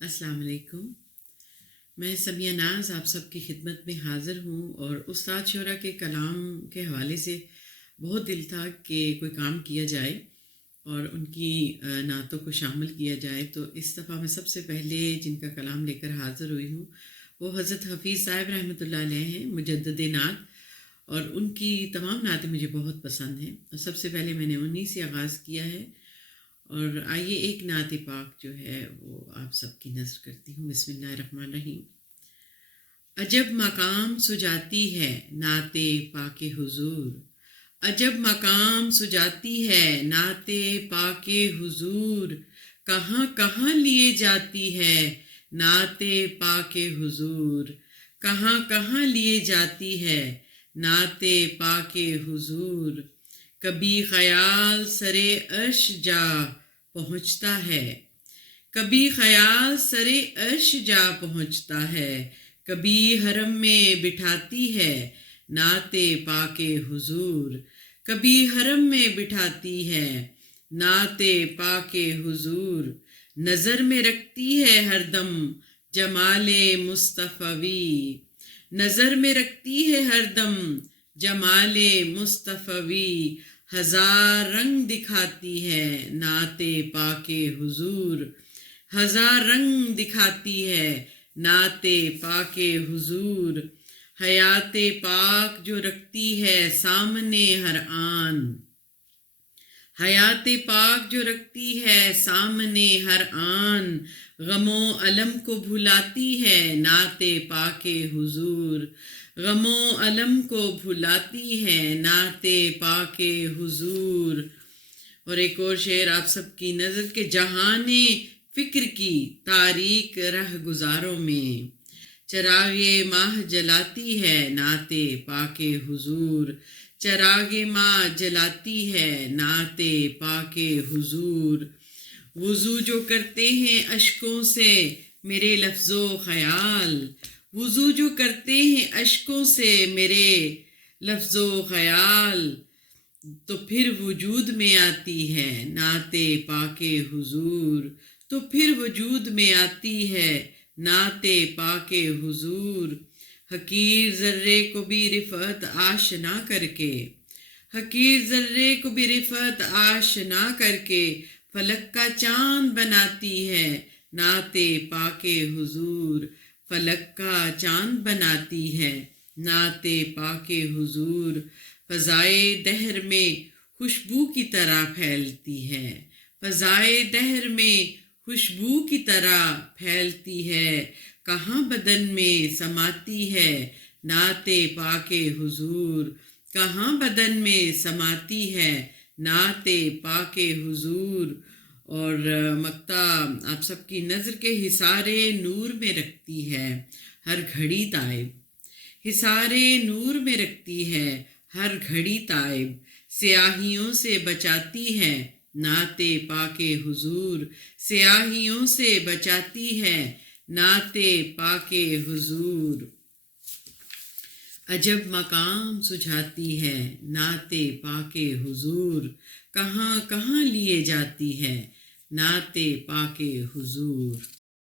अस्सलाम वालेकुम। मैं समिया नाज आप सबकी खिदमत में हाज़िर हूँ और उस्ताद शोरा के कलाम के हवाले से बहुत दिल था कि कोई काम किया जाए और उनकी नातों को शामिल किया जाए। तो इस दफ़ा मैं सबसे पहले जिनका कलाम लेकर हाज़िर हुई हूँ वो हज़रत हफ़ीज़ साहब रहमतुल्लाह अलैह हैं, मुजद्दिद नात, और उनकी तमाम नातें मुझे बहुत पसंद हैं। और सबसे पहले मैंने उन्हीं से आगाज़ किया है। और आइए एक नात पाक जो है वो आप सबकी नज़र करती हूँ। बिस्मिल्लाहिर्रहमानिर्रहीम। अजब मकाम सुजाती है नाते पाके हुजूर, अजब मकाम सुजाती है नाते पाके हुजूर, कहाँ कहाँ लिए जाती है नाते पाके हुजूर, कहाँ कहाँ लिए जाती है नाते पाके हुजूर। कभी ख्याल सरे अर्श जा पहुँचता है, कभी ख्याल सरे अर्श जा पहुँचता है, कभी हरम में बिठाती है नाते पाके हुजूर, कभी हरम में बिठाती है नाते पाके हुजूर। नज़र में रखती है हरदम जमाले मुस्तफ़वी, नज़र में रखती है हरदम जमाले मुस्तफ़वी, हजार रंग दिखाती है नाते पाके हुजूर, हजार रंग दिखाती है नाते पाके हुजूर। हयाते पाक जो रखती है सामने हर आन, हयाते पाक जो रखती है सामने हर आन, गमो अलम को भुलाती है नाते पाके हुजूर, गमो अलम को भुलाती है नाते पाके हुजूर। और एक और शेर आप सबकी नज़र के जहाने फ़िक्र की तारीक रह गुजारों में, चरागे माह जलाती है नाते पाके हुजूर, चरागे माह जलाती है नाते पाके हुजूर। वुज़ू जो करते हैं अश्कों से मेरे लफ्ज़ो ख़याल, वुज़ू जो करते हैं अश्कों से मेरे लफ्ज़ो ख़याल, तो फिर वजूद में आती है नाते पाके हुजूर, तो फिर वजूद में आती है नाते पाके हुजूर। हकीर ज़र्रे को भी रिफ़त आशना करके, हकीर ज़र्रे को भी रिफ़त आशना करके, फलक का चाँद बनाती है नाते पाके हुजूर, फलक का चाँद बनाती है नाते पाके हुजूर। फ़ज़ाए दहर में खुशबू की तरह फैलती है, फ़ज़ाए दहर में खुशबू की तरह फैलती है, कहाँ बदन में समाती है नाते पाके हुजूर, कहाँ बदन में समाती है नाते पाके हुजूर। और मक्ता आप सबकी नज़र के हिसारे नूर में रखती है हर घड़ी ताइब, हिसारे नूर में रखती है हर घड़ी ताइब, स्याहियों से बचाती है नाते पाके हुजूर, स्याहियों से बचाती है नाते पाके हुजूर। अजब मकाम सुझाती है नाते पाके हुजूर, कहाँ कहाँ लिए जाती है नाते पाके हुजूर।